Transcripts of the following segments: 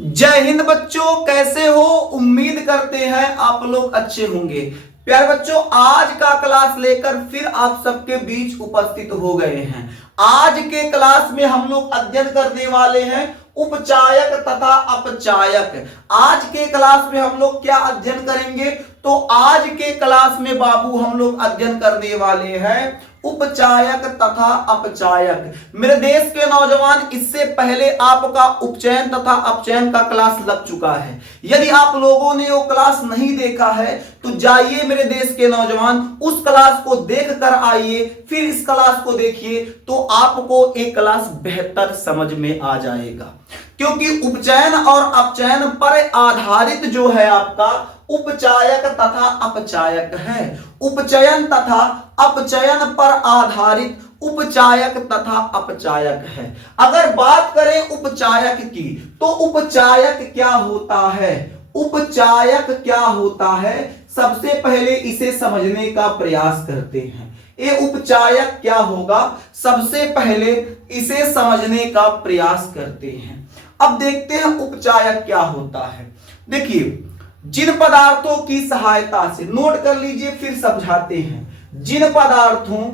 जय हिंद बच्चों, कैसे हो? उम्मीद करते हैं आप लोग अच्छे होंगे। प्यारे बच्चों, आज का क्लास लेकर फिर आप सबके बीच उपस्थित हो गए हैं। आज के क्लास में हम लोग अध्ययन करने वाले हैं उपचायक तथा अपचायक। आज के क्लास में हम लोग क्या अध्ययन करेंगे? तो आज के क्लास में बाबू हम लोग अध्ययन करने वाले हैं उपचायक तथा अपचायक। मेरे देश के नौजवान, इससे पहले आपका उपचयन तथा अपचयन का क्लास लग चुका है। यदि आप लोगों ने वो क्लास नहीं देखा है तो जाइए मेरे देश के नौजवान, उस क्लास को देख कर आइए, फिर इस क्लास को देखिए तो आपको एक क्लास बेहतर समझ में आ जाएगा। क्योंकि उपचयन और अपचयन पर आधारित जो है आपका उपचायक तथा अपचायक है। उपचयन तथा अपचयन पर आधारित उपचायक तथा अपचायक है। अगर बात करें उपचायक की, तो उपचायक क्या होता है? उपचायक क्या होता है, सबसे पहले इसे समझने का प्रयास करते हैं। ये उपचायक क्या होगा, सबसे पहले इसे समझने का प्रयास करते हैं। अब देखते हैं उपचायक क्या होता है। देखिए, जिन पदार्थों की सहायता से, नोट कर लीजिए फिर समझाते हैं। जिन पदार्थों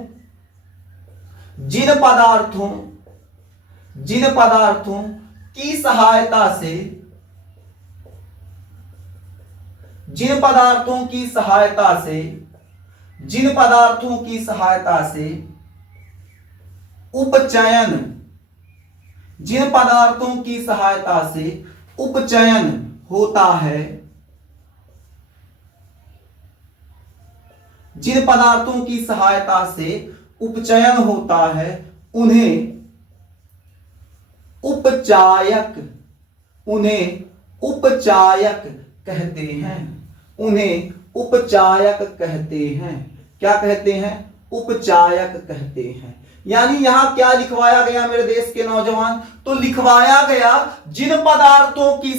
की सहायता से, जिन पदार्थों की सहायता से उपचयन, जिन पदार्थों की सहायता से उपचयन होता है, जिन पदार्थों की सहायता से उपचयन होता है उन्हें उपचायक कहते हैं। उन्हें उपचायक कहते हैं। क्या कहते हैं? उपचायक कहते हैं। यानी यहां क्या लिखवाया गया मेरे देश के नौजवान? तो लिखवाया गया जिन पदार्थों की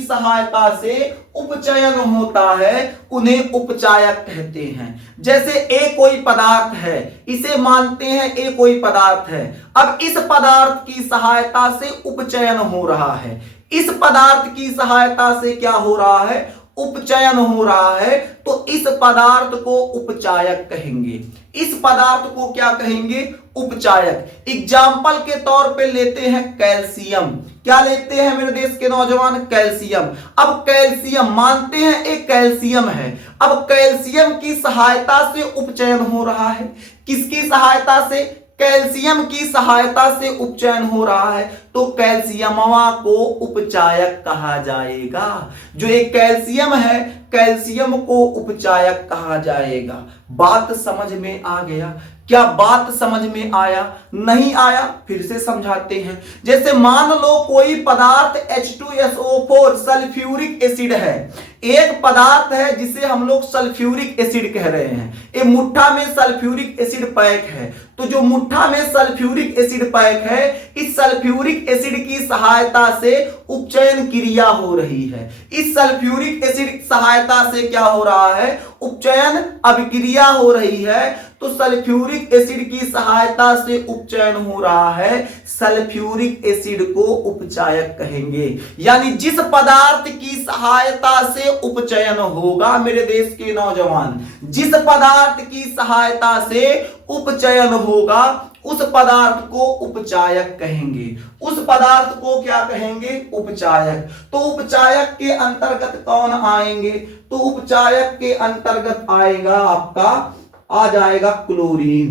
सहायता से उपचयन होता है उन्हें उपचायक कहते हैं। जैसे ए कोई पदार्थ है, इसे मानते हैं ए कोई पदार्थ है। अब इस पदार्थ की सहायता से उपचयन हो रहा है। इस पदार्थ की सहायता से क्या हो रहा है? उपचयन हो रहा है। तो इस पदार्थ को उपचायक कहेंगे। इस पदार्थ को क्या कहेंगे? उपचायक। एग्जाम्पल के तौर पे लेते हैं कैल्शियम। क्या लेते हैं मेरे देश के नौजवान? कैल्शियम। अब कैल्शियम मानते हैं एक कैल्शियम है। अब कैल्शियम की सहायता से उपचयन हो रहा है। किसकी सहायता से? कैल्शियम की सहायता से उपचयन हो रहा है, तो कैल्शियमवा को उपचायक कहा जाएगा। जो एक कैल्शियम है, कैल्शियम को उपचायक कहा जाएगा। बात समझ में आ गया? क्या बात समझ में आया? नहीं आया? फिर से समझाते हैं। जैसे मान लो कोई पदार्थ H2SO4 सल्फ्यूरिक एसिड है। एक पदार्थ है जिसे हम लोग सल्फ्यूरिक एसिड कह रहे हैं। ये मुट्ठा में सल्फ्यूरिक एसिड पैक है। तो जो मुट्ठा में सल्फ्यूरिक एसिड पैक है, इस सल्फ्यूरिक एसिड की सहायता से उपचयन क्रिया हो रही है। इस सल्फ्यूरिक एसिड सहायता से क्या हो रहा है? उपचयन अभिक्रिया हो रही है। तो सल्फ्यूरिक एसिड की सहायता से उपचयन हो रहा है, सल्फ्यूरिक एसिड को उपचायक कहेंगे। यानी जिस पदार्थ की सहायता से उपचयन होगा मेरे देश के नौजवान, जिस पदार्थ की सहायता से उपचयन होगा उस पदार्थ को उपचायक कहेंगे। उस पदार्थ को क्या कहेंगे? उपचायक। तो उपचायक के अंतर्गत कौन आएंगे? तो उपचायक के अंतर्गत आएगा आपका, आ जाएगा क्लोरीन,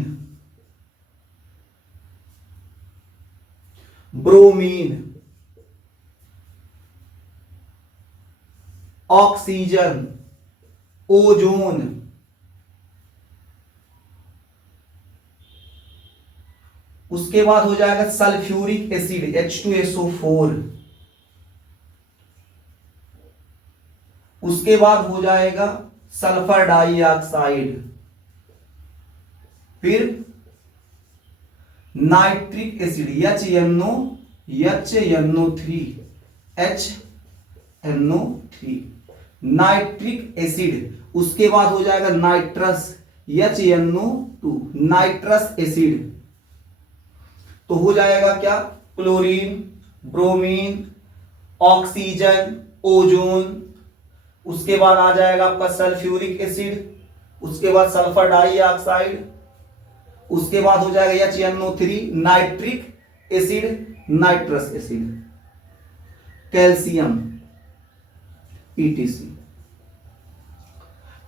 ब्रोमीन, ऑक्सीजन, ओजोन, उसके बाद हो जाएगा सल्फ्यूरिक एसिड H2SO4, उसके बाद हो जाएगा सल्फर डाइऑक्साइड, फिर nitric acid HNO3 nitric acid, उसके बाद हो जाएगा नाइट्रस HNO2 नाइट्रस एसिड। तो हो जाएगा क्या? क्लोरीन, ब्रोमीन, ऑक्सीजन, ओजोन, उसके बाद आ जाएगा आपका सल्फ्यूरिक एसिड, उसके बाद सल्फर डाइऑक्साइड, उसके बाद हो जाएगा HNO3, nitric acid, nitrous acid, calcium, ETC।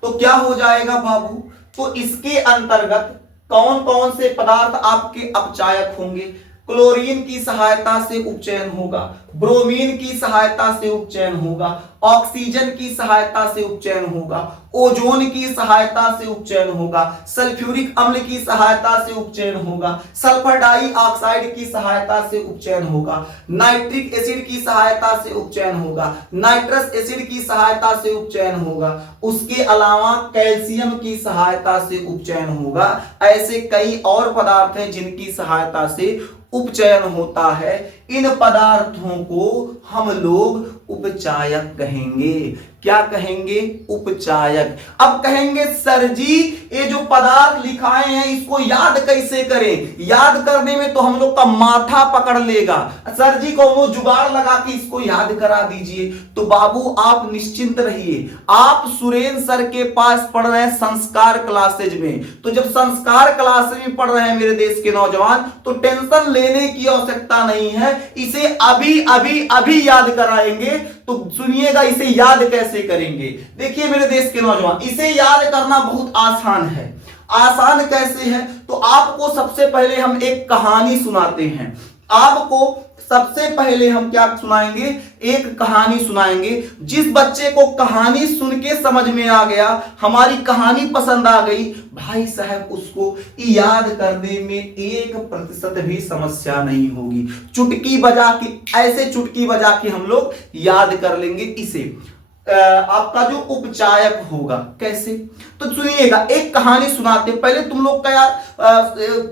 तो क्या हो जाएगा बाबू, तो इसके अंतर्गत कौन कौन से पदार्थ आपके अपचायक होंगे? क्लोरीन की सहायता से उपचयन होगा, ब्रोमीन की सहायता से उपचयन होगा, ऑक्सीजन की सहायता से उपचयन होगा, ओजोन की सहायता से उपचयन होगा, सल्फ्यूरिक अम्ल की सहायता से उपचयन होगा, सल्फर डाइऑक्साइड की सहायता से उपचयन होगा, नाइट्रिक एसिड की सहायता से उपचयन होगा, नाइट्रस एसिड की सहायता से उपचयन होगा, उसके अलावा कैल्शियम की सहायता से उपचयन होगा। ऐसे कई और पदार्थ हैं जिनकी सहायता से उपचयन होता है। इन पदार्थों को हम लोग उपचायक कहेंगे। क्या कहेंगे? उपचायक। अब कहेंगे सर जी ये जो पदार्थ लिखाए हैं इसको याद कैसे करें? याद करने में तो हम लोग का माथा पकड़ लेगा। सर जी को वो जुगाड़ लगा के इसको याद करा दीजिए। तो बाबू आप निश्चिंत रहिए, आप सुरेंद्र सर के पास पढ़ रहे हैं संस्कार क्लासेज में। तो जब संस्कार क्लासेज में पढ़ रहे हैं मेरे देश के नौजवान, तो टेंशन लेने की आवश्यकता नहीं है। इसे अभी अभी अभी याद कराएंगे। तो सुनिएगा इसे याद कैसे करेंगे। देखिए मेरे देश के नौजवान, इसे याद करना बहुत आसान है। आसान कैसे है? तो आपको सबसे पहले हम एक कहानी सुनाते हैं। आपको सबसे पहले हम क्या सुनाएंगे? एक कहानी सुनाएंगे। जिस बच्चे को कहानी सुन के समझ में आ गया, हमारी कहानी पसंद आ गई, भाई साहब उसको याद करने में 1% भी समस्या नहीं होगी। चुटकी बजा के, ऐसे चुटकी बजा के हम लोग याद कर लेंगे इसे। आपका जो उपचायक होगा कैसे, तो सुनिएगा एक कहानी सुनाते। पहले तुम लोग का यार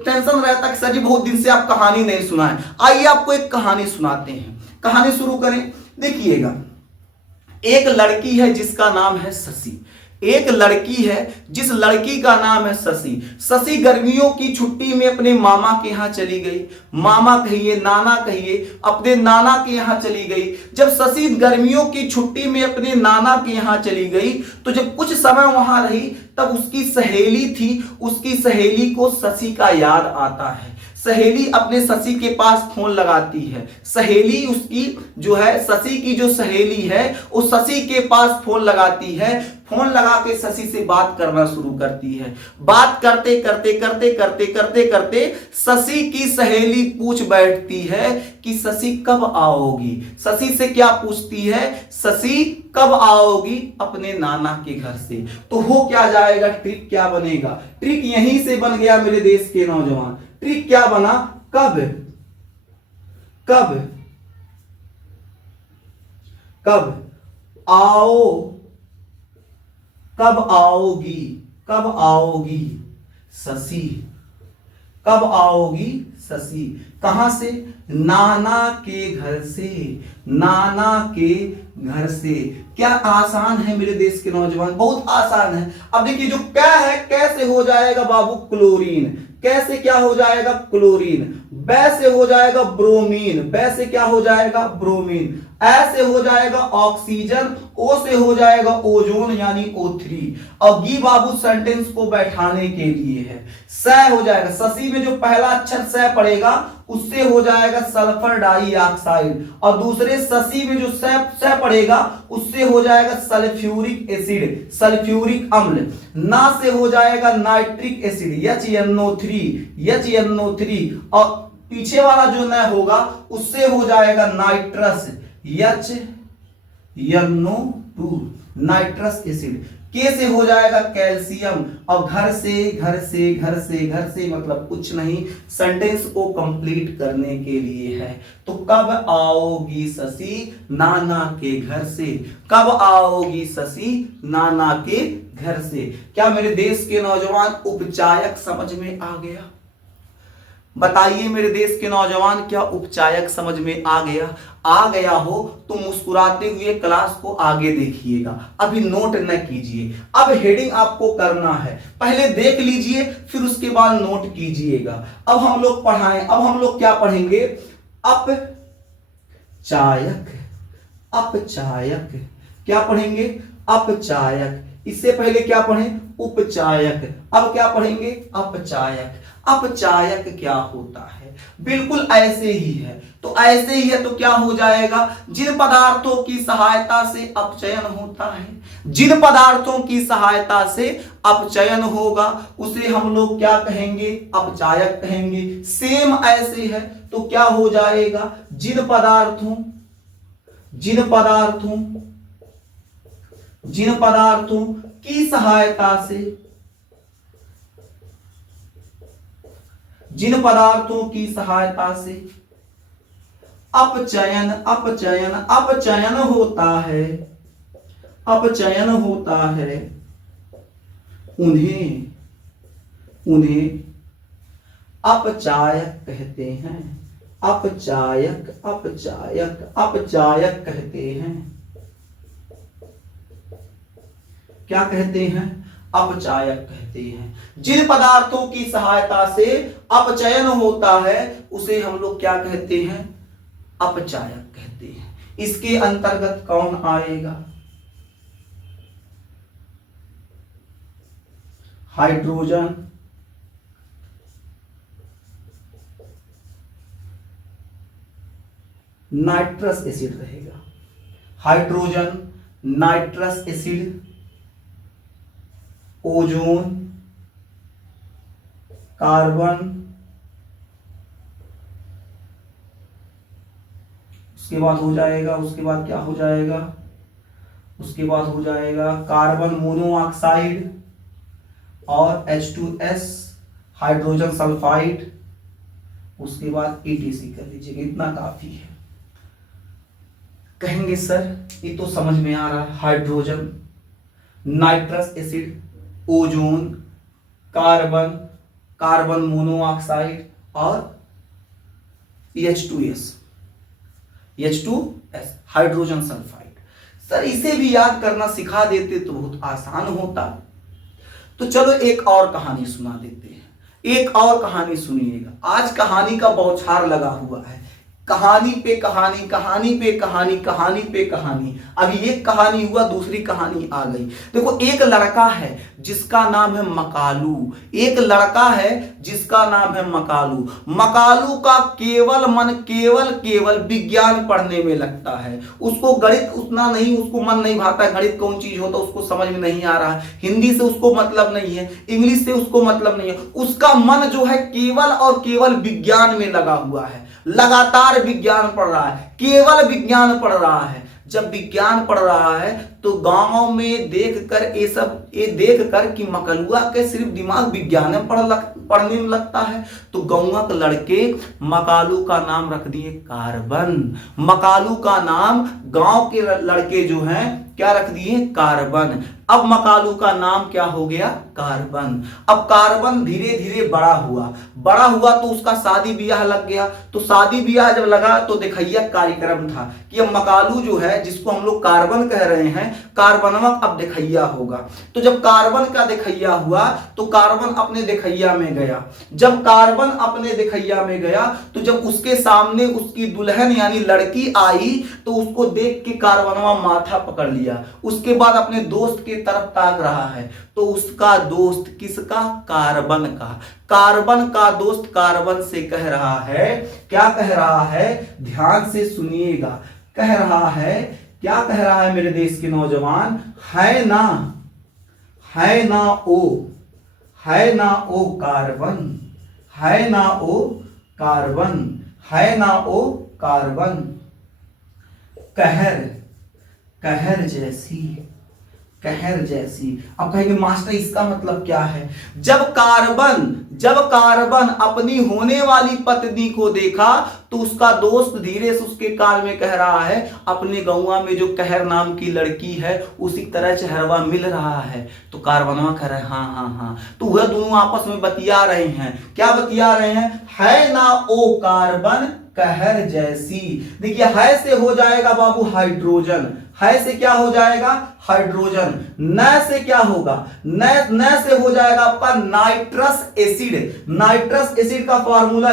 टेंशन रहता कि सर जी बहुत दिन से आप कहानी नहीं सुनाए। आइए आपको एक कहानी सुनाते हैं। कहानी शुरू करें। देखिएगा एक लड़की है जिसका नाम है शशि। एक लड़की है जिस लड़की का नाम है शशि। शशि गर्मियों की छुट्टी में अपने मामा के यहाँ चली गई। मामा कहिए, नाना कहिए, अपने नाना के यहाँ चली गई। जब शशि गर्मियों की छुट्टी में अपने नाना के यहाँ चली गई, तो जब कुछ समय वहां रही, तब उसकी सहेली थी। उसकी सहेली को शशि का याद आता है। सहेली अपने शशि के पास फोन लगाती है। सहेली उसकी जो है, शशि की जो सहेली है, उस शशि के पास फोन लगाती है। फोन लगा के शशि से बात करना शुरू करती है। बात करते करते करते करते करते करते शशि की सहेली पूछ बैठती है कि शशि कब आओगी। शशि से क्या पूछती है? शशि कब आओगी अपने नाना के घर से। तो हो क्या जाएगा, ट्रिक क्या बनेगा? ट्रिक यहीं से बन गया मेरे देश के नौजवान। ट्रिक क्या बना? कब कब कब आओ, कब आओगी, कब आओगी शशि, कब आओगी शशि। कहां से? नाना के घर से। नाना के घर से। क्या आसान है मेरे देश के नौजवान, बहुत आसान है। अब देखिए जो क्या है, कैसे हो जाएगा बाबू? क्लोरीन। कैसे क्या हो जाएगा? क्लोरीन। वैसे हो जाएगा ब्रोमीन। वैसे क्या हो जाएगा? ब्रोमीन। ऐसे हो जाएगा ऑक्सीजन। ओ से हो जाएगा ओजोन यानी O3। और गी बाबू सेंटेंस को बैठाने के लिए है। स हो जाएगा, शशि में जो पहला अक्षर स पड़ेगा उससे हो जाएगा सल्फर डाइऑक्साइड। और दूसरे शशि में जो स पड़ेगा उससे हो जाएगा सल्फ्यूरिक एसिड, सल्फ्यूरिक अम्ल। ना से हो जाएगा नाइट्रिक एसिड HNO3, HNO3। और पीछे वाला जो न होगा उससे हो जाएगा नाइट्रस HNO2, नाइट्रस एसिड। के से हो जाएगा कैल्शियम। और घर से घर से घर से घर से मतलब कुछ नहीं, सेंटेंस को कंप्लीट करने के लिए है। तो कब आओगी शशि नाना के घर से। कब आओगी शशि नाना के घर से। क्या मेरे देश के नौजवान उपचायक समझ में आ गया? बताइए मेरे देश के नौजवान, क्या उपचायक समझ में आ गया? आ गया हो तो मुस्कुराते हुए क्लास को आगे देखिएगा, अभी नोट न कीजिए। अब हेडिंग आपको करना है, पहले देख लीजिए फिर उसके बाद नोट कीजिएगा। अब हम लोग पढ़ाएं। अब हम लोग क्या पढ़ेंगे? अप चायक, अपचायक। क्या पढ़ेंगे? अपचायक। इससे पहले क्या पढ़े? उपचायक। अब क्या पढ़ेंगे? अपचायक। अपचायक क्या होता है? बिल्कुल ऐसे ही है। तो ऐसे ही है तो क्या हो जाएगा? जिन पदार्थों की सहायता से अपचयन होता है, जिन पदार्थों की सहायता से अपचयन होगा उसे हम लोग क्या कहेंगे? अपचायक कहेंगे। सेम ऐसे है तो क्या हो जाएगा? जिन पदार्थों की सहायता से, जिन पदार्थों की सहायता से अपचयन होता है, अपचयन होता है, उन्हें अपचायक कहते हैं। अपचायक कहते हैं। क्या कहते हैं? अपचायक कहते हैं। जिन पदार्थों की सहायता से अपचयन होता है उसे हम लोग क्या कहते हैं? अपचायक कहते हैं। इसके अंतर्गत कौन आएगा? हाइड्रोजन, नाइट्रस एसिड रहेगा। Hydrogen, nitrous acid, ozone, carbon, उसके बाद हो जाएगा, उसके बाद क्या हो जाएगा? उसके बाद हो जाएगा कार्बन मोनोऑक्साइड और H2S, हाइड्रोजन सल्फाइड। उसके बाद ETC कर लीजिएगा। इतना काफी है। कहेंगे सर ये तो समझ में आ रहा है, hydrogen, nitrous acid, ozone, carbon monoxide और H2S, हाइड्रोजन सल्फाइड। सर इसे भी याद करना सिखा देते तो बहुत आसान होता। तो चलो एक और कहानी सुना देते हैं। एक और कहानी सुनिएगा। आज कहानी का बौछार लगा हुआ है। कहानी पे कहानी, कहानी पे कहानी, कहानी पे कहानी। अभी एक कहानी हुआ, दूसरी कहानी आ गई। देखो एक लड़का है जिसका नाम है मकालू। एक लड़का है जिसका नाम है मकालू। मकालू का केवल मन केवल विज्ञान पढ़ने में लगता है। उसको गणित उतना नहीं, उसको मन नहीं भाता है। गणित कौन चीज होता है उसको समझ में नहीं आ रहा है। हिंदी से उसको मतलब नहीं है, इंग्लिश से उसको मतलब नहीं है। उसका मन जो है केवल और केवल विज्ञान में लगा हुआ है। लगातार विज्ञान पढ़ रहा है, केवल विज्ञान पढ़ रहा है। जब विज्ञान पढ़ रहा है तो गांव में देखकर ये देखकर कि मकलुआ के सिर्फ दिमाग विज्ञान में पढ़ने में लगता है, तो गांव के लड़के मकालू का नाम रख दिए कार्बन। मकालू का नाम गांव के लड़के जो हैं क्या रख दिए? कार्बन। अब मकालू का नाम क्या हो गया? कार्बन। अब कार्बन धीरे धीरे बड़ा हुआ तो उसका शादी ब्याह लग गया। तो शादी ब्याह जब लगा तो दिखैया कार्यक्रम था कि अब मकालू जो है जिसको हम लोग कार्बन कह रहे हैं, कार्बनवा अब दिखैया होगा। तो जब कार्बन का दिखैया हुआ तो कार्बन अपने दिखैया में गया। जब कार्बन अपने दिखैया में गया तो जब उसके सामने उसकी दुल्हन यानी लड़की आई तो उसको देख के कार्बनवा माथा पकड़ लिया। उसके बाद अपने दोस्त के तरफ ताक रहा है तो उसका दोस्त किसका? कार्बन का। कार्बन का दोस्त कार्बन से कह रहा है, क्या कह रहा है? ध्यान से सुनिएगा। कह रहा है, क्या कह रहा है मेरे देश के नौजवान? है ना ओ कार्बन, है ना ओ कार्बन, है ना ओ कार्बन, कहर जैसी। अब कहेंगे मास्टर इसका मतलब क्या है? जब कार्बन अपनी होने वाली पत्नी को देखा तो उसका दोस्त धीरे से उसके कान में कह रहा है अपने गौवा में जो कहर नाम की लड़की है उसी तरह चेहरवा मिल रहा है। तो कार्बनवा कह रहा है हाँ। तो वह दोनों आपस में बतिया रहे हैं। क्या बतिया रहे हैं? है ना ओ कार्बन कहर जैसी। देखिए है से हो जाएगा बाबू हाइड्रोजन। है से क्या हो जाएगा? हाइड्रोजन। न से क्या होगा? न से हो जाएगा आपका नाइट्रस एसिड। नाइट्रस एसिड का फॉर्मूला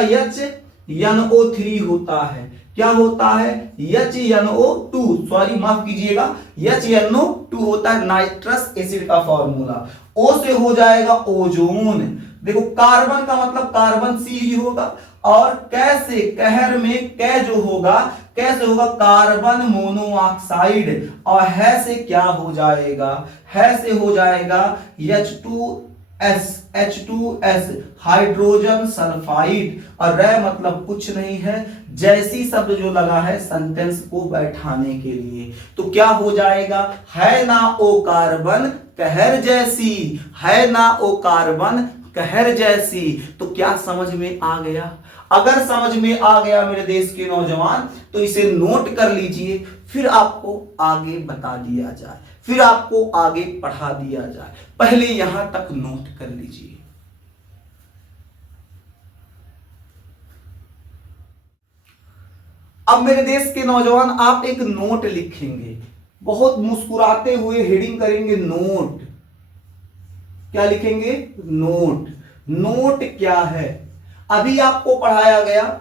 NO3 होता है। क्या होता है? HNO2, सॉरी माफ कीजिएगा, HNO2 होता है नाइट्रस एसिड का फॉर्मूला। O से हो जाएगा ओजोन। देखो कार्बन का मतलब कार्बन सी ही होगा, और कैसे कहर में कै जो होगा, कैसे होगा कार्बन मोनोऑक्साइड, और है से क्या हो जाएगा, है से हो जाएगा H2S हाइड्रोजन सल्फाइड, और रह मतलब कुछ नहीं है, जैसी शब्द जो लगा है सेंटेंस को बैठाने के लिए। तो क्या हो जाएगा, है ना ओ कार्बन कहर जैसी, है ना ओ कार्बन कहर जैसी। तो क्या समझ में आ गया? अगर समझ में आ गया मेरे देश के नौजवान तो इसे नोट कर लीजिए, फिर आपको आगे बता दिया जाए, फिर आपको आगे पढ़ा दिया जाए। पहले यहां तक नोट कर लीजिए। अब मेरे देश के नौजवान आप एक नोट लिखेंगे, बहुत मुस्कुराते हुए हेडिंग करेंगे नोट। क्या लिखेंगे? नोट। नोट क्या है? अभी आपको पढ़ाया गया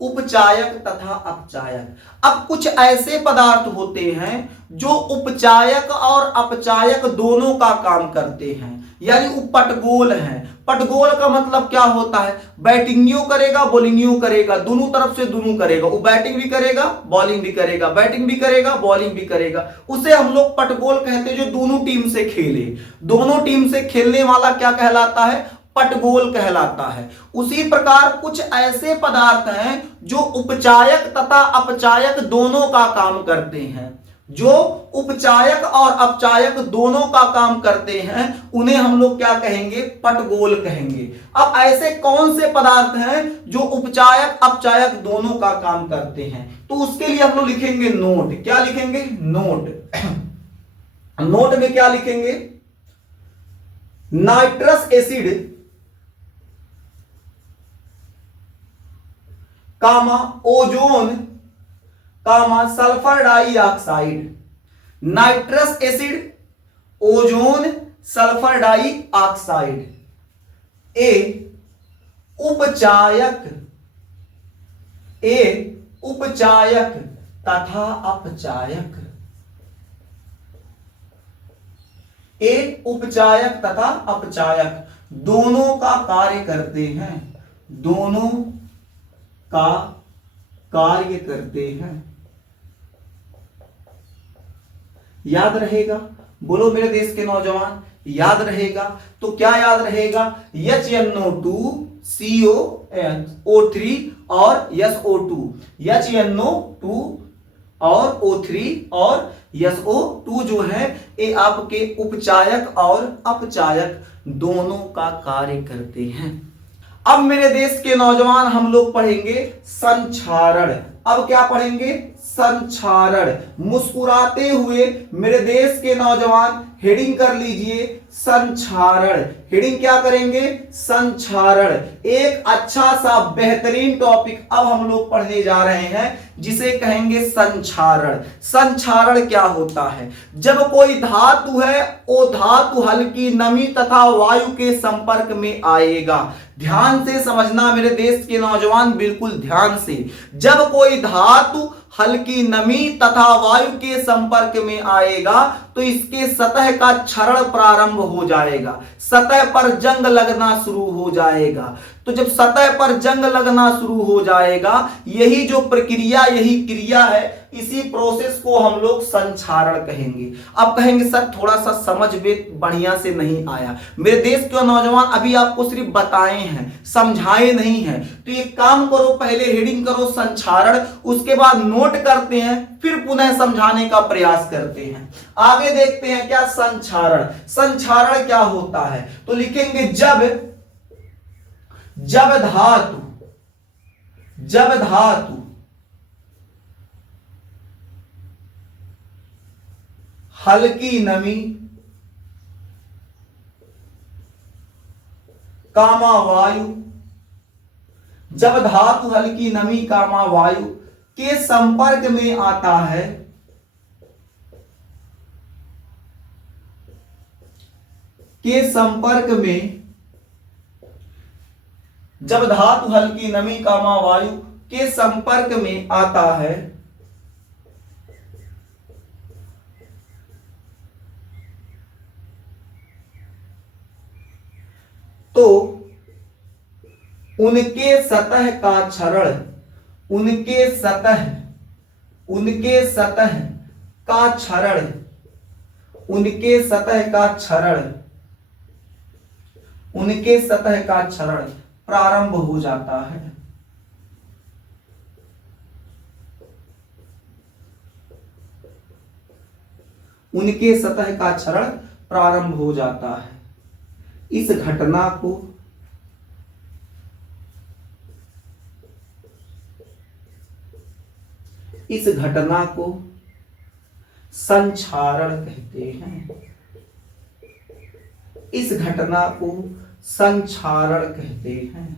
उपचायक तथा अपचायक। अब कुछ ऐसे पदार्थ होते हैं जो उपचायक और अपचायक दोनों का काम करते हैं, यानी वो पटगोल हैं। पटगोल का मतलब क्या होता है? बैटिंगियो करेगा बॉलिंगियो करेगा, दोनों तरफ से दोनों करेगा। वो बैटिंग भी करेगा बॉलिंग भी करेगा, बैटिंग भी करेगा बॉलिंग भी करेगा। उसे हम लोग पटगोल कहते हैं, जो दोनों टीम से खेले। दोनों टीम से खेलने वाला क्या कहलाता है? पटगोल कहलाता है। उसी प्रकार कुछ ऐसे पदार्थ हैं जो उपचायक तथा अपचायक दोनों का काम करते हैं, जो उपचायक और अपचायक दोनों का काम करते हैं, उन्हें हम लोग क्या कहेंगे? पटगोल कहेंगे। अब ऐसे कौन से पदार्थ हैं जो उपचायक अपचायक दोनों का काम करते हैं? तो उसके लिए हम लोग लिखेंगे नोट। क्या लिखेंगे? नोट। नोट में क्या लिखेंगे? Nitrous acid comma ozone comma sulphur dioxide. Nitrous acid, ozone, sulphur dioxide. A उपचायक, ए उपचायक तथा अपचायक। ए उपचायक तथा अपचायक दोनों का कार्य करते हैं, दोनों का कार्य करते हैं। याद रहेगा? बोलो मेरे देश के नौजवान, याद रहेगा? तो क्या याद रहेगा? HNO2 CO3 और SO2, HNO2 और O3 और SO2 जो है ये आपके उपचायक और अपचायक दोनों का कार्य करते हैं। अब मेरे देश के नौजवान हम लोग पढ़ेंगे संक्षारण। अब क्या पढ़ेंगे? संक्षारण। मुस्कुराते हुए मेरे देश के नौजवान हेडिंग कर लीजिए संक्षारण। हेडिंग क्या करेंगे? संक्षारण। एक अच्छा सा बेहतरीन टॉपिक अब हम लोग पढ़ने जा रहे हैं जिसे कहेंगे संक्षारण। संक्षारण क्या होता है? जब कोई धातु है वो धातु हल्की नमी तथा वायु के संपर्क में आएगा। ध्यान से समझना मेरे देश के नौजवान, बिल्कुल ध्यान से। जब कोई धातु हल्की नमी तथा वायु के संपर्क में आएगा तो इसके सतह का क्षरण प्रारंभ हो जाएगा, सतह पर जंग लगना शुरू हो जाएगा। तो जब सतह पर जंग लगना शुरू हो जाएगा, यही जो प्रक्रिया, यही क्रिया है, इसी प्रोसेस को हम लोग संक्षारण कहेंगे। अब कहेंगे सर थोड़ा सा समझ में बढ़िया से नहीं आया। मेरे देश के नौजवान अभी आपको सिर्फ बताए हैं, समझाए नहीं हैं। तो ये काम करो, पहले हेडिंग करो संक्षारण, उसके बाद नोट करते हैं, फिर पुनः समझाने का प्रयास करते हैं। आगे देखते हैं क्या संक्षारण। संक्षारण क्या होता है? तो लिखेंगे जब धातु हल्की नमी कामा वायु, जब धातु हल्की नमी कामा वायु के संपर्क में आता है, के संपर्क में जब धातु हल्की नमी कामा वायु के संपर्क में आता है तो उनके सतह का क्षरण उनके सतह का क्षरण उनके सतह का क्षरण प्रारंभ हो जाता है। उनके सतह का क्षरण प्रारंभ हो जाता है। इस घटना को संक्षारण कहते हैं। इस घटना को संक्षारण कहते हैं।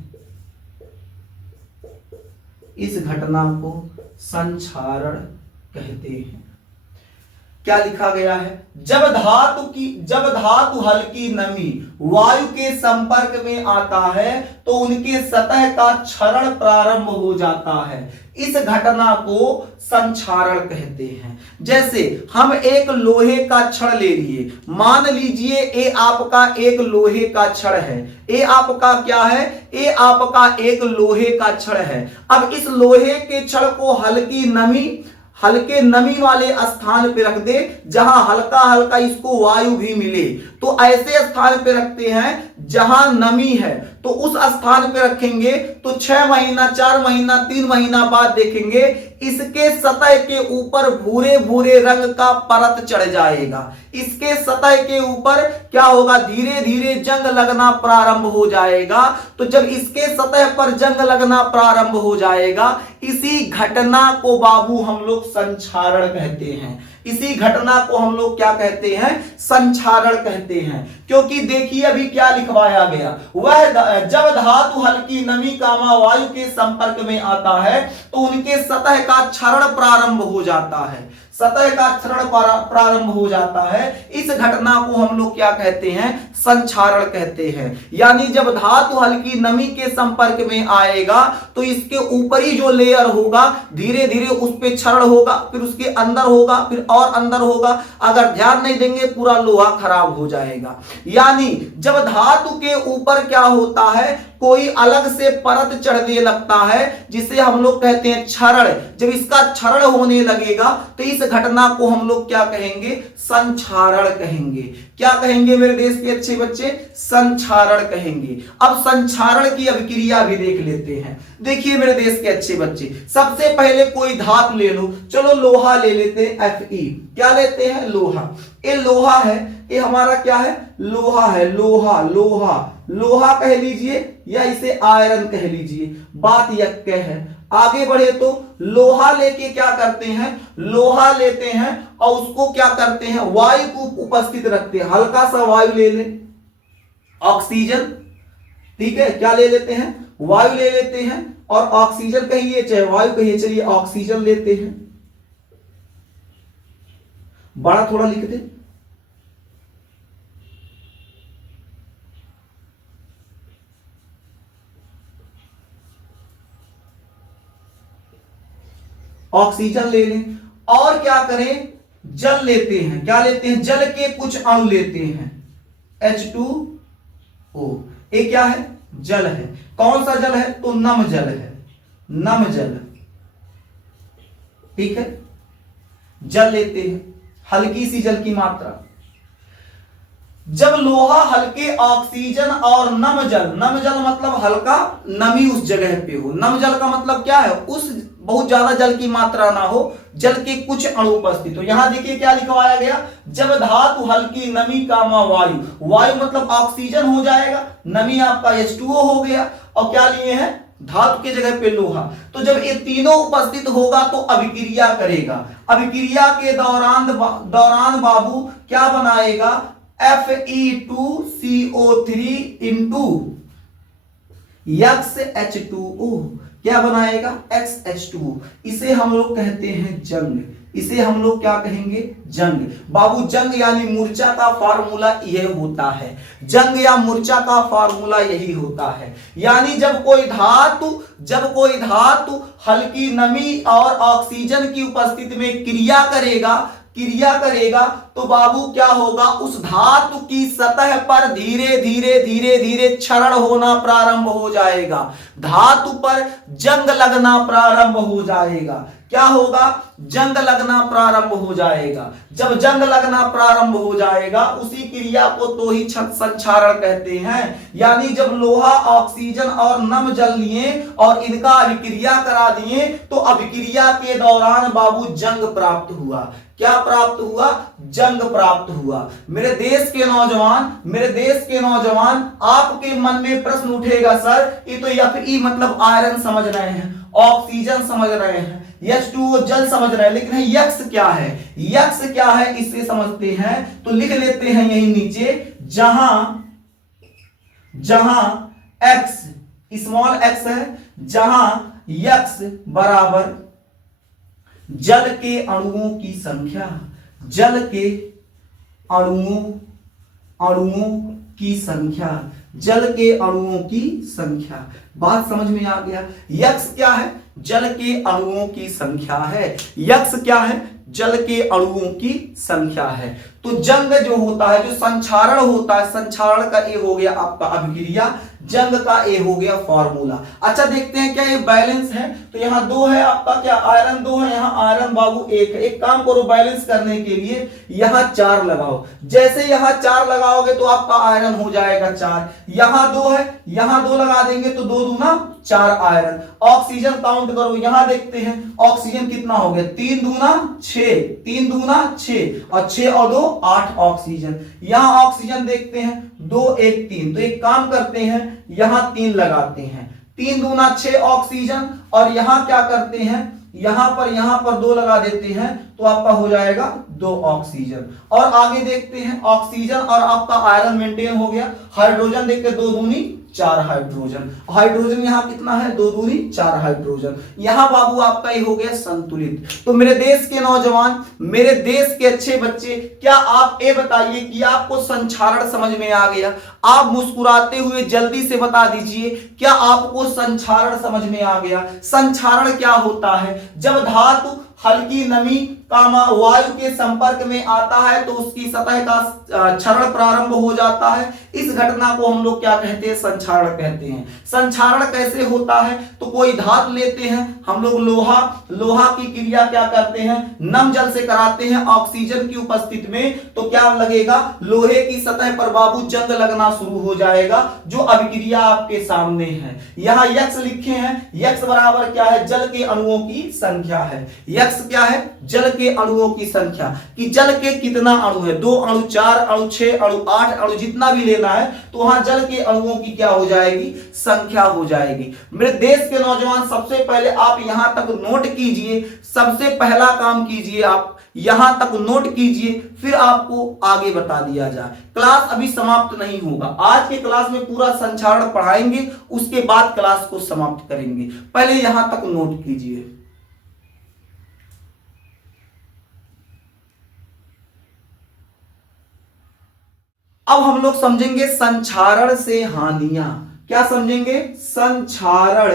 इस घटना को संक्षारण कहते हैं। क्या लिखा गया है? जब धातु हल्की नमी वायु के संपर्क में आता है तो उनके सतह का क्षरण प्रारंभ हो जाता है। इस घटना को संक्षारण कहते हैं। जैसे हम एक लोहे का छड़ ले लिए, मान लीजिए ये आपका एक लोहे का छड़ है। ये आपका क्या है? ये आपका एक लोहे का छड़ है। अब इस लोहे के छड़ को हल्के नमी वाले स्थान पे रख दे जहां हल्का हल्का इसको वायु भी मिले। तो ऐसे स्थान पे रखते हैं जहां नमी है, तो उस स्थान पे रखेंगे तो 6 महीना 4 महीना 3 महीना बाद देखेंगे इसके सतह के ऊपर भूरे भूरे रंग का परत चढ़ जाएगा। इसके सतह के ऊपर क्या होगा? धीरे धीरे जंग लगना प्रारंभ हो जाएगा। तो जब इसके सतह पर जंग लगना प्रारंभ हो जाएगा, इसी घटना को बाबू हम लोग संक्षारण कहते हैं। इसी घटना को हम लोग क्या कहते हैं? संक्षारण कहते हैं। क्योंकि देखिए अभी क्या लिखवाया गया, वह जब धातु हल्की नमी कामा वायु के संपर्क में आता है तो उनके सतह का क्षरण प्रारंभ हो जाता है। सतह का क्षरण प्रारंभ हो जाता है। इस घटना को हम लोग क्या कहते हैं? संक्षारण कहते हैं। यानी जब धातु हल्की नमी के संपर्क में आएगा तो इसके ऊपरी जो लेयर होगा धीरे धीरे उस पे क्षरण होगा, फिर उसके अंदर होगा, फिर और अंदर होगा। अगर ध्यान नहीं देंगे पूरा लोहा खराब हो जाएगा। यानी जब धातु के ऊपर क्या होता है, कोई अलग से परत चढ़ने लगता है जिसे हम लोग कहते हैं क्षरण। जब इसका क्षरण होने लगेगा तो इस घटना को हम लोग क्या कहेंगे? संक्षारण कहेंगे। क्या कहेंगे मेरे देश के अच्छे बच्चे? संक्षारण कहेंगे। अब संक्षारण की अभिक्रिया भी देख लेते हैं। देखिए मेरे देश के अच्छे बच्चे, सबसे पहले कोई धातु ले लो। चलो लोहा ले लेते हैं, Fe। क्या लेते हैं? लोहा। ये लोहा है, ये हमारा क्या है? लोहा है। लोहा कह लीजिए या इसे आयरन कह लीजिए, बात यक्के है। आगे बढ़े तो लोहा लेके क्या करते हैं? लोहा लेते हैं और उसको क्या करते हैं? वायु को उपस्थित रखते हैं। हल्का सा वायु ले ले, ऑक्सीजन, ठीक है। क्या ले लेते हैं? वायु ले लेते हैं। और ऑक्सीजन कहिए चाहे वायु कहिए, चलिए ऑक्सीजन लेते हैं। बड़ा थोड़ा लिख दे। ऑक्सीजन ले लें और क्या करें? जल लेते हैं। क्या लेते हैं? जल के कुछ अणु लेते हैं, H2O। ये क्या है? जल है। कौन सा जल है? तो नम जल है, नम जल, ठीक है। जल लेते हैं, हल्की सी जल की मात्रा। जब लोहा हल्के ऑक्सीजन और नम जल मतलब हल्का, नमी उस जगह पे हो। नम जल का मतलब क्या है? उस बहुत ज्यादा जल की मात्रा ना हो, जल के कुछ अणु उपस्थित हो। यहां देखिए क्या लिखवाया गया, जब धातु हल्की नमी कामा वायु, वायु मतलब ऑक्सीजन हो जाएगा, नमी आपका H2O हो गया, और क्या लिए हैं? धातु के जगह पे लोहा। तो जब ये तीनों उपस्थित होगा तो अभिक्रिया करेगा। अभिक्रिया के दौरान बाबू क्या बनाएगा? Fe2CO3 into H2O। क्या बनाएगा, XH2। इसे हम लोग कहते हैं जंग। इसे हम लोग क्या कहेंगे, जंग। बाबू जंग यानी मूर्छा का फार्मूला यह होता है, जंग या मूर्छा का फार्मूला यही होता है। यानी जब कोई धातु हल्की नमी और ऑक्सीजन की उपस्थिति में क्रिया करेगा तो बाबू क्या होगा, उस धातु की सतह पर धीरे धीरे क्षरण होना प्रारंभ हो जाएगा, धातु पर जंग लगना प्रारंभ हो जाएगा। क्या होगा, जंग लगना प्रारंभ हो जाएगा। जब जंग लगना प्रारंभ हो जाएगा उसी क्रिया को तो ही संक्षारण कहते हैं। यानी जब लोहा ऑक्सीजन और नम जल लिए और इनका अभिक्रिया करा दिए तो अभिक्रिया के दौरान बाबू जंग प्राप्त हुआ। क्या प्राप्त हुआ, जंग प्राप्त हुआ। मेरे देश के नौजवान आपके मन में प्रश्न उठेगा, सर ये तो Fe मतलब आयरन समझ रहे हैं, ऑक्सीजन समझ रहे हैं, H2O जल समझ रहे हैं, लेकिन यक्स क्या है, यक्स क्या है इसे समझते हैं। तो लिख लेते हैं यही नीचे, जहां x स्मॉल x है, जहां यक्स बराबर जल के अणुओं की संख्या, जल के अणुओं की संख्या, जल के अणुओं की संख्या। बात समझ में आ गया। यक्स क्या है, जल के अणुओं की संख्या है। यक्स क्या है, जल के अणुओं की संख्या है। तो जंग जो होता है, जो संक्षारण होता है, संक्षारण का ए हो गया आपका अभिक्रिया, जंग का ए हो गया फॉर्मूला। अच्छा देखते हैं क्या ये बैलेंस है, तो यहाँ 2 है आपका, क्या आयरन 2 है, यहाँ आयरन बाबू 1 है। एक काम करो, बैलेंस करने के लिए यहाँ 4 लगाओ। जैसे यहाँ 4 लगाओगे तो आपका आयरन हो जाएगा 4। यहाँ 2 है, यहाँ 2 लगा देंगे तो 2 दूना 4 आयरन। ऑक्सीजन काउंट करो, यहाँ देखते हैं ऑक्सीजन कितना हो गया, 3 दूना 6, 3 दूना 6 और 6 और 2 8 ऑक्सीजन। यहाँ ऑक्सीजन देखते हैं 2 1 3, तो एक काम करते हैं यहां 3 लगाते हैं, 3 दूना 6 ऑक्सीजन और यहां क्या करते हैं, यहां पर 2 लगा देते हैं तो आपका हो जाएगा 2 ऑक्सीजन। और आगे देखते हैं ऑक्सीजन और आपका आयरन मेंटेन हो गया। हाइड्रोजन देखते 2 दूनी 4 हाइड्रोजन, हाइड्रोजन यहाँ कितना है, 2 दूनी 4 हाइड्रोजन। यहाँ बाबू आपका ये हो गया संतुलित। तो मेरे देश के नौजवान, मेरे देश के अच्छे बच्चे, क्या आप ये बताइए कि आपको संक्षारण समझ में आ गया? आप मुस्कुराते हुए जल्दी से बता दीजिए, क्या आपको संक्षारण समझ में आ गया? संक्षारण क्या होता है? जब धातु हल्की नमी वायु के संपर्क में आता है तो उसकी सतह का क्षरण प्रारंभ हो जाता है। इस घटना को हम लोग क्या कहते हैं, संक्षारण कहते हैं। संक्षारण कैसे होता है, तो कोई धातु लेते हैं हम लोग, लोहा की क्रिया क्या करते हैं, नम जल से कराते हैं ऑक्सीजन की उपस्थिति में, तो क्या लगेगा, लोहे की सतह पर बाबू जंग लगना शुरू हो जाएगा, जो अभिक्रिया आपके सामने है। यहाँ यक्स लिखे हैं, यक्स बराबर क्या है, जल के अणुओं की संख्या है। यक्स क्या है, जल के अणुओं की संख्या, कि जल के कितना अणु है, 2 अणु 4 अणु 6 अणु 8 अणु जितना भी लेना है, तो वहां जल के अणुओं की क्या हो जाएगी, संख्या हो जाएगी। मेरे देश के नौजवान, सबसे पहले आप यहां तक नोट कीजिए, सबसे पहला काम कीजिए, आप यहां तक नोट कीजिए, फिर आपको आगे बता दिया जाए। क्लास अभी समाप्त नहीं होगा, आज के क्लास में पूरा संक्षारण पढ़ाएंगे, उसके बाद क्लास को समाप्त करेंगे। पहले यहां तक नोट कीजिए। अब हम लोग समझेंगे संक्षारण से हानियां। क्या समझेंगे, संक्षारण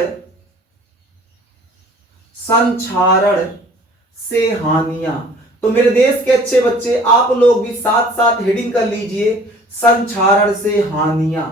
से हानियां। तो मेरे देश के अच्छे बच्चे, आप लोग भी साथ साथ हेडिंग कर लीजिए, संक्षारण से हानियां।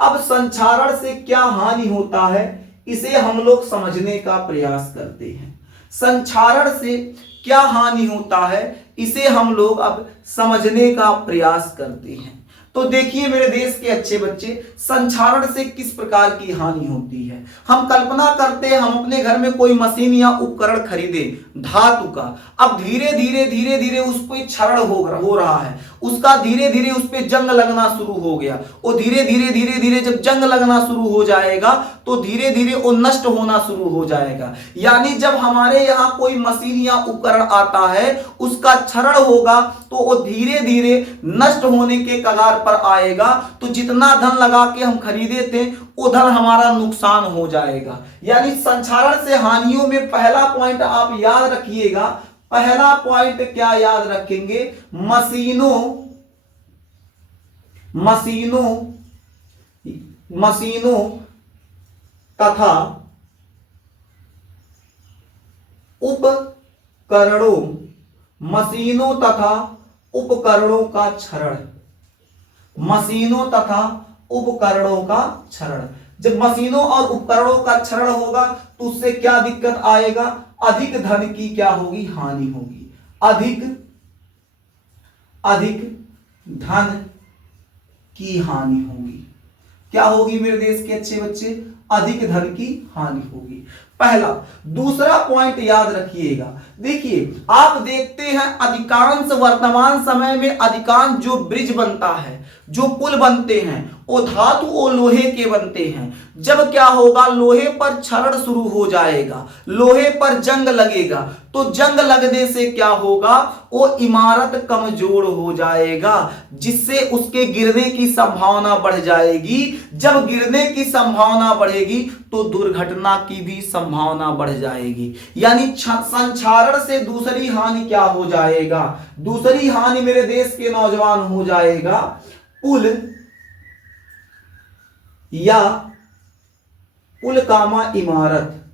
अब संक्षारण से क्या हानि होता है, इसे हम लोग समझने का प्रयास करते हैं। संक्षारण से क्या हानि होता है, इसे हम लोग अब समझने का प्रयास करते हैं। तो देखिए मेरे देश के अच्छे बच्चे, संक्षारण से किस प्रकार की हानि होती है। हम कल्पना करते हैं, हम अपने घर में कोई मशीन या उपकरण खरीदे धातु का, अब धीरे धीरे उस पर क्षरण हो रहा है, उसका धीरे धीरे उस पर जंग लगना शुरू हो गया। और धीरे धीरे जब जंग लगना शुरू हो जाएगा तो धीरे धीरे वो नष्ट होना शुरू हो जाएगा। यानी जब हमारे यहाँ कोई मशीन या उपकरण आता है, उसका क्षरण होगा तो वो धीरे धीरे नष्ट होने के कगार पर आएगा। तो जितना धन लगा के हम खरीदे थे उधर हमारा नुकसान हो जाएगा। यानी संक्षारण से हानियों में पहला पॉइंट आप याद रखिएगा। पहला पॉइंट क्या याद रखेंगे? मशीनों तथा उपकरणों, मशीनों तथा उपकरणों का क्षरण, मशीनों तथा उपकरणों का क्षरण। जब मशीनों और उपकरणों का क्षरण होगा तो उससे क्या दिक्कत आएगा? अधिक धन की क्या होगी? हानि होगी। अधिक धन की हानि होगी। क्या होगी मेरे देश के अच्छे बच्चे? अधिक धन की हानि होगी। पहला। दूसरा पॉइंट याद रखिएगा। देखिए आप देखते हैं अधिकांश वर्तमान समय में अधिकांश जो ब्रिज बनता है, जो पुल बनते हैं, वो धातु और लोहे के बनते हैं। जब क्या होगा? लोहे पर क्षरण शुरू हो जाएगा, लोहे पर जंग लगेगा, तो जंग लगने से क्या होगा? वो इमारत कमजोर हो जाएगा, जिससे उसके गिरने की संभावना बढ़ जाएगी। जब गिरने की संभावना बढ़ेगी तो दुर्घटना की भी संभावना बढ़ जाएगी। यानी संक्षारण से दूसरी हानि क्या हो जाएगा? दूसरी हानि मेरे देश के नौजवान हो जाएगा, पुल या पुल कामा इमारत,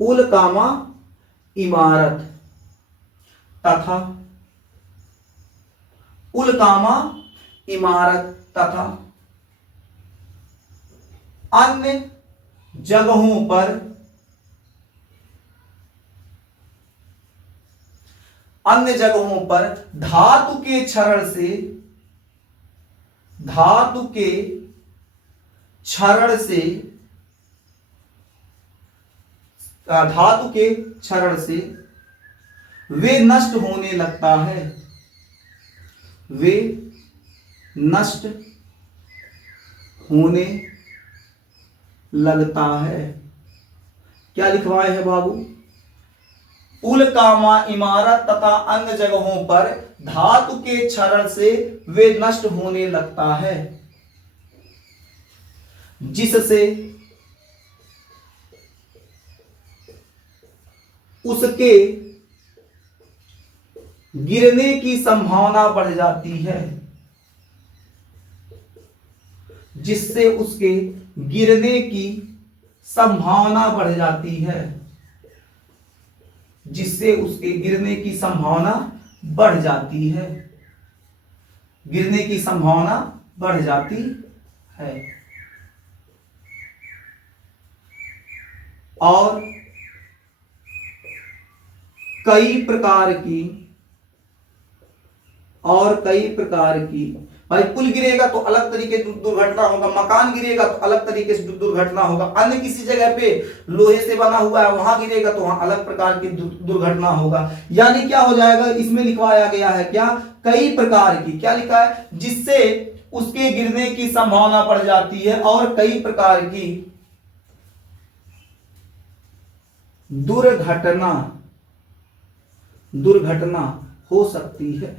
पुल कामा इमारत तथा पुल कामा इमारत तथा अन्य जगहों पर, अन्य जगहों पर धातु के क्षरण से, धातु के क्षरण से, धातु के क्षरण से वे नष्ट होने लगता है, वे नष्ट होने लगता है। क्या लिखवाए है बाबू? पुल कामा इमारत तथा अन्य जगहों पर धातु के क्षरण से वे नष्ट होने लगता है, जिससे उसके गिरने की संभावना बढ़ जाती है, जिससे उसके गिरने की संभावना बढ़ जाती है, जिससे उसके गिरने की संभावना बढ़ जाती है, गिरने की संभावना बढ़ जाती है। और कई प्रकार की, और कई प्रकार की, भाई पुल गिरेगा तो अलग तरीके से दुर्घटना होगा, मकान गिरेगा तो अलग तरीके से दुर्घटना होगा, अन्य किसी जगह पे लोहे से बना हुआ है वहां गिरेगा तो वहां अलग प्रकार की दुर्घटना होगा। यानी क्या हो जाएगा? इसमें लिखवाया गया है क्या? कई प्रकार की। क्या लिखा है? जिससे उसके गिरने की संभावना बढ़ जाती है और कई प्रकार की दुर्घटना, दुर्घटना हो सकती है।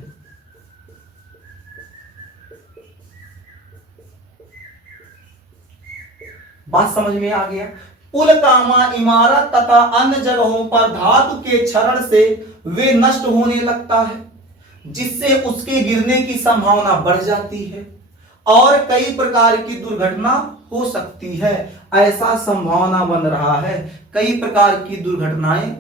बात समझ में आ गया? पुल कामा इमारत तथा अन्य जगहों पर धातु के क्षरण से वे नष्ट होने लगता है, जिससे उसके गिरने की संभावना बढ़ जाती है और कई प्रकार की दुर्घटना हो सकती है। ऐसा संभावना बन रहा है, कई प्रकार की दुर्घटनाएं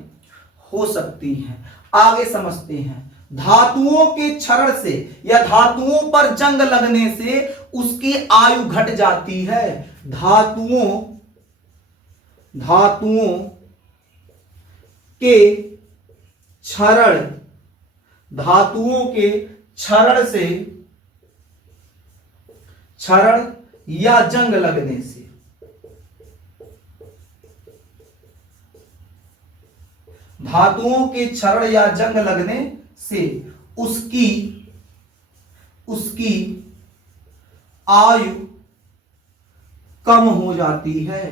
हो सकती हैं। आगे समझते हैं। धातुओं के क्षरण से या धातुओं पर जंग लगने से उसकी आयु घट जाती है। धातुओं के क्षरण, धातुओं के क्षरण से, क्षरण या जंग लगने से, धातुओं के क्षरण या जंग लगने से उसकी आयु कम हो जाती है,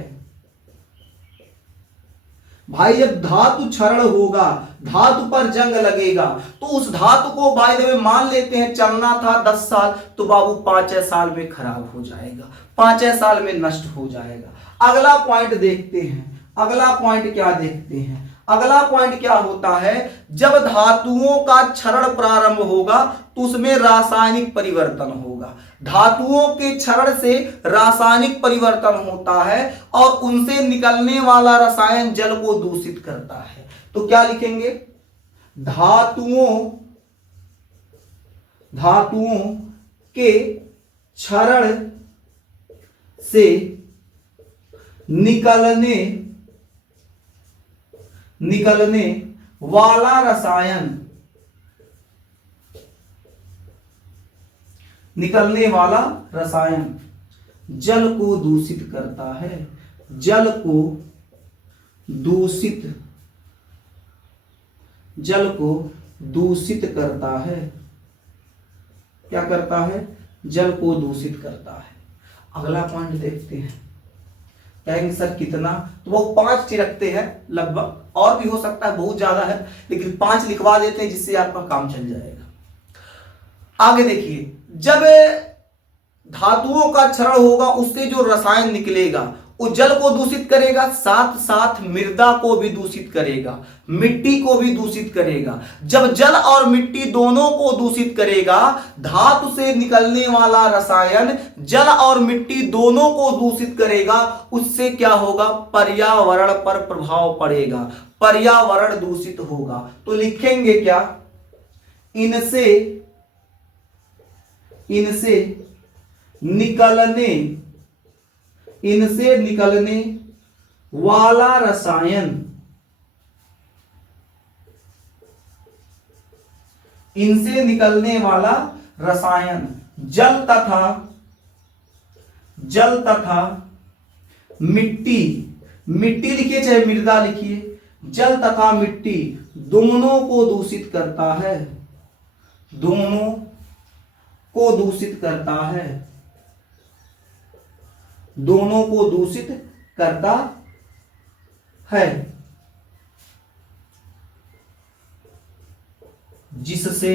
भाई जब धातु क्षरण होगा, धातु पर जंग लगेगा, तो उस धातु को बाय द वे मान लेते हैं चलना था 10 साल, तो बाबू 5 साल में खराब हो जाएगा, 5 साल में नष्ट हो जाएगा। अगला पॉइंट देखते हैं, अगला पॉइंट क्या देखते हैं, अगला पॉइंट क्या होता है, जब धातुओं का क्षरण प्रारंभ होगा तो उसमें रासायनिक परिवर्तन होगा। धातुओं के क्षरण से रासायनिक परिवर्तन होता है और उनसे निकलने वाला रसायन जल को दूषित करता है। तो क्या लिखेंगे, धातुओं के क्षरण से निकलने वाला रसायन जल को दूषित करता है, जल को दूषित करता है। क्या करता है, जल को दूषित करता है। अगला पॉइंट देखते हैं, कहेंगे सर कितना, तो वो 5 रखते हैं लगभग, और भी हो सकता है बहुत ज्यादा है, लेकिन 5 लिखवा देते हैं जिससे आपका काम चल जाएगा। आगे देखिए, जब धातुओं का क्षरण होगा उससे जो रसायन निकलेगा वो जल को दूषित करेगा, साथ साथ मृदा को भी दूषित करेगा, मिट्टी को भी दूषित करेगा। जब जल और मिट्टी दोनों को दूषित करेगा, धातु से निकलने वाला रसायन जल और मिट्टी दोनों को दूषित करेगा, उससे क्या होगा, पर्यावरण पर प्रभाव पड़ेगा, पर्यावरण दूषित होगा। तो लिखेंगे क्या, इनसे निकलने वाला रसायन, इनसे निकलने वाला रसायन जल तथा मिट्टी लिखिए चाहे मृदा लिखिए, जल तथा मिट्टी दोनों को दूषित करता है, दोनों को दूषित करता है, दोनों को दूषित करता है, जिससे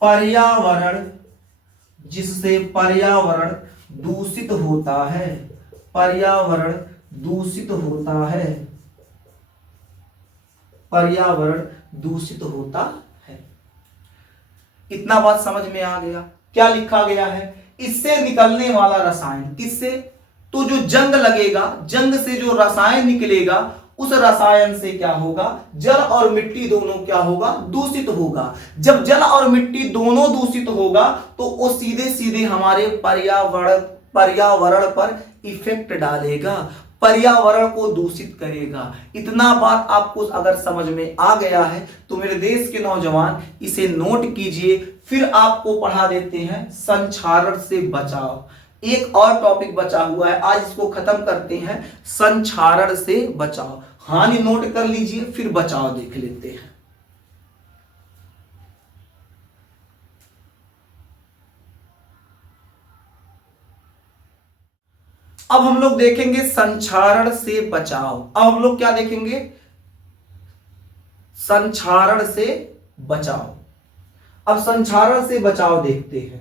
पर्यावरण दूषित होता है, पर्यावरण दूषित होता है, पर्यावरण दूषित होता है। इतना बात समझ में आ गया। क्या लिखा गया है, इससे निकलने वाला रसायन, किससे, तो जो जंग लगेगा, जंग से जो रसायन निकलेगा उस रसायन से क्या होगा, जल और मिट्टी दोनों क्या होगा, दूषित होगा। जब जल और मिट्टी दोनों दूषित होगा तो वो सीधे सीधे हमारे पर्यावरण पर इफेक्ट डालेगा, पर्यावरण को दूषित करेगा। इतना बात आपको अगर समझ में आ गया है तो मेरे देश के नौजवान इसे नोट कीजिए। फिर आपको पढ़ा देते हैं संक्षारण से बचाव। एक और टॉपिक बचा हुआ है, आज इसको खत्म करते हैं, संक्षारण से बचाव। हानि नोट कर लीजिए, फिर बचाव देख लेते हैं। अब हम लोग देखेंगे संक्षारण से बचाव। अब हम लोग क्या देखेंगे, संक्षारण से बचाव। अब संक्षारण से बचाव देखते हैं।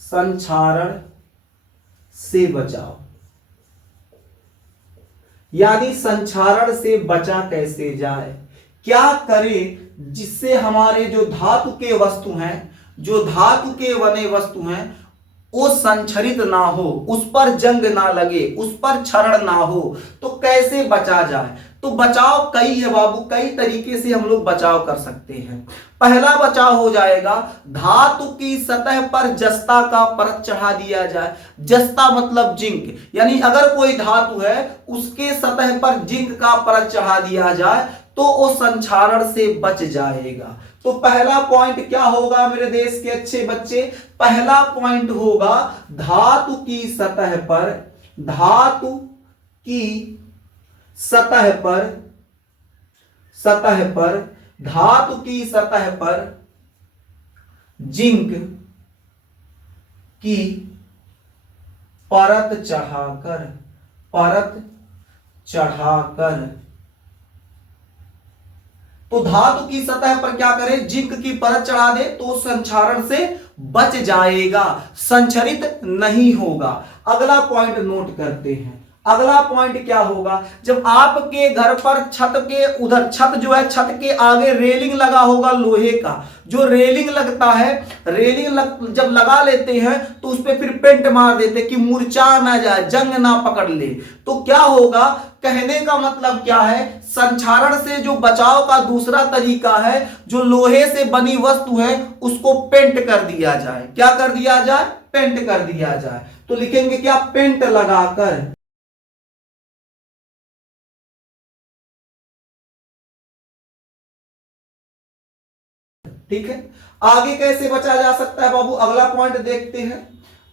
संक्षारण से बचाव यानी संक्षारण से बचा कैसे जाए, क्या करें जिससे हमारे जो धातु के वस्तु हैं, जो धातु के बने वस्तु हैं वो संक्षरित ना हो, उस पर जंग ना लगे, उस पर क्षरण ना हो। तो कैसे बचा जाए, तो बचाव कई है बाबू, कई तरीके से हम लोग बचाव कर सकते हैं। पहला बचाव हो जाएगा, धातु की सतह पर जस्ता का परत चढ़ा दिया जाए। जस्ता मतलब जिंक, यानी अगर कोई धातु है उसके सतह पर जिंक का परत चढ़ा दिया जाए तो वो संक्षारण से बच जाएगा। तो पहला पॉइंट क्या होगा मेरे देश के अच्छे बच्चे, पहला पॉइंट होगा धातु की सतह पर, धातु की सतह पर धातु की सतह पर जिंक की परत चढ़ाकर तो धातु की सतह पर क्या करें, जिंक की परत चढ़ा दे तो संक्षारण से बच जाएगा, संचरित नहीं होगा। अगला पॉइंट नोट करते हैं। अगला पॉइंट क्या होगा, जब आपके घर पर छत के उधर, छत जो है छत के आगे रेलिंग लगा होगा लोहे का, जो रेलिंग लगता है, जब लगा लेते हैं तो उस पर फिर पेंट मार देते कि मुरझा ना जाए, जंग ना पकड़ ले, तो क्या होगा, कहने का मतलब क्या है, संक्षारण से जो बचाव का दूसरा तरीका है, जो लोहे से बनी वस्तु है उसको पेंट कर दिया जाए। क्या कर दिया जाए, पेंट कर दिया जाए। तो लिखेंगे क्या, पेंट लगाकर। ठीक है, आगे कैसे बचा जा सकता है बाबू, अगला पॉइंट देखते हैं।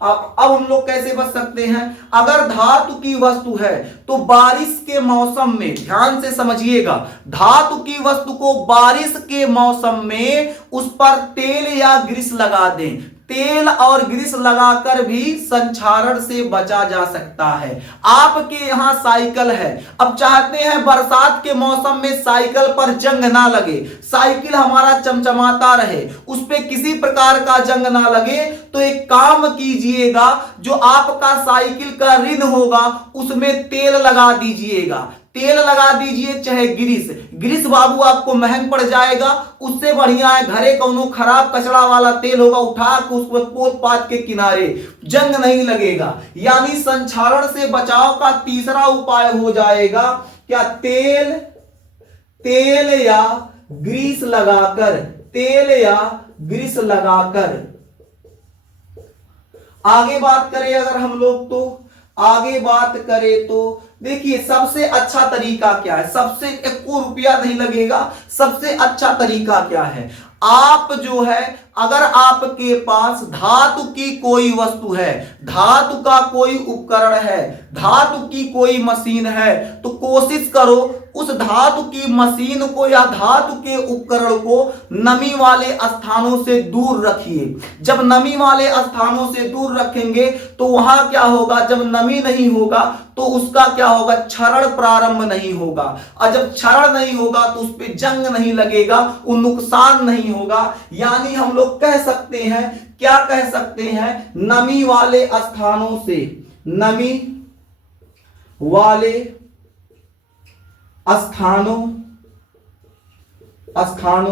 अब हम लोग कैसे बच सकते हैं, अगर धातु की वस्तु है तो बारिश के मौसम में, ध्यान से समझिएगा, धातु की वस्तु को बारिश के मौसम में उस पर तेल या ग्रीस लगा दें। तेल और ग्रीस लगाकर भी संक्षारण से बचा जा सकता है। आपके यहां साइकिल है, अब चाहते हैं बरसात के मौसम में साइकिल पर जंग ना लगे, साइकिल हमारा चमचमाता रहे, उस पे किसी प्रकार का जंग ना लगे, तो एक काम कीजिएगा, जो आपका साइकिल का रिन होगा उसमें तेल लगा दीजिएगा। तेल लगा दीजिए चाहे ग्रीस बाबू आपको महंग पड़ जाएगा, उससे बढ़िया है घरे कोनो खराब कचरा वाला तेल होगा, उठा के उसको पोत पात के किनारे, जंग नहीं लगेगा। यानी संक्षारण से बचाव का तीसरा उपाय हो जाएगा क्या, तेल या ग्रीस लगाकर, तेल या ग्रीस लगाकर। आगे बात करें अगर हम लोग, तो आगे बात करें तो देखिए सबसे अच्छा तरीका क्या है, सबसे 1 रुपया नहीं लगेगा, सबसे अच्छा तरीका क्या है, आप जो है अगर आपके पास धातु की कोई वस्तु है, धातु का कोई उपकरण है, धातु की कोई मशीन है, तो कोशिश करो उस धातु की मशीन को या धातु के उपकरण को नमी वाले स्थानों से दूर रखिए। जब नमी वाले स्थानों से दूर रखेंगे तो वहां क्या होगा, जब नमी नहीं होगा तो उसका क्या होगा, क्षरण प्रारंभ नहीं होगा, और जब क्षरण नहीं होगा तो उस पर जंग नहीं लगेगा, वो नुकसान नहीं होगा। यानी हम लोग कह सकते हैं, क्या कह सकते हैं, नमी वाले स्थानों से, नमी वाले स्थानों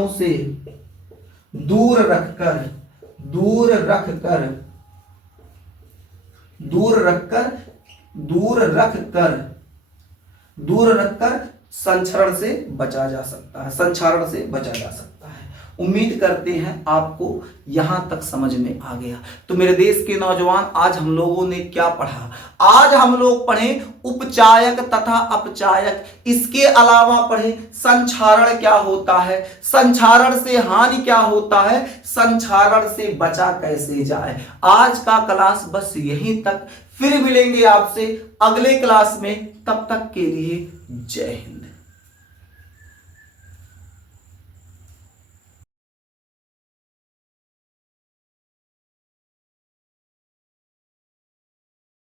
से दूर रखकर संक्षारण से बचा जा सकता है, संक्षारण से बचा जा सकता है। उम्मीद करते हैं आपको यहां तक समझ में आ गया। तो मेरे देश के नौजवान, आज हम लोगों ने क्या पढ़ा, आज हम लोग पढ़े उपचायक तथा अपचायक, इसके अलावा पढ़े संक्षारण क्या होता है, संक्षारण से हानि क्या होता है, संक्षारण से बचा कैसे जाए। आज का क्लास बस यहीं तक, फिर मिलेंगे आपसे अगले क्लास में, तब तक के लिए जय हिंद।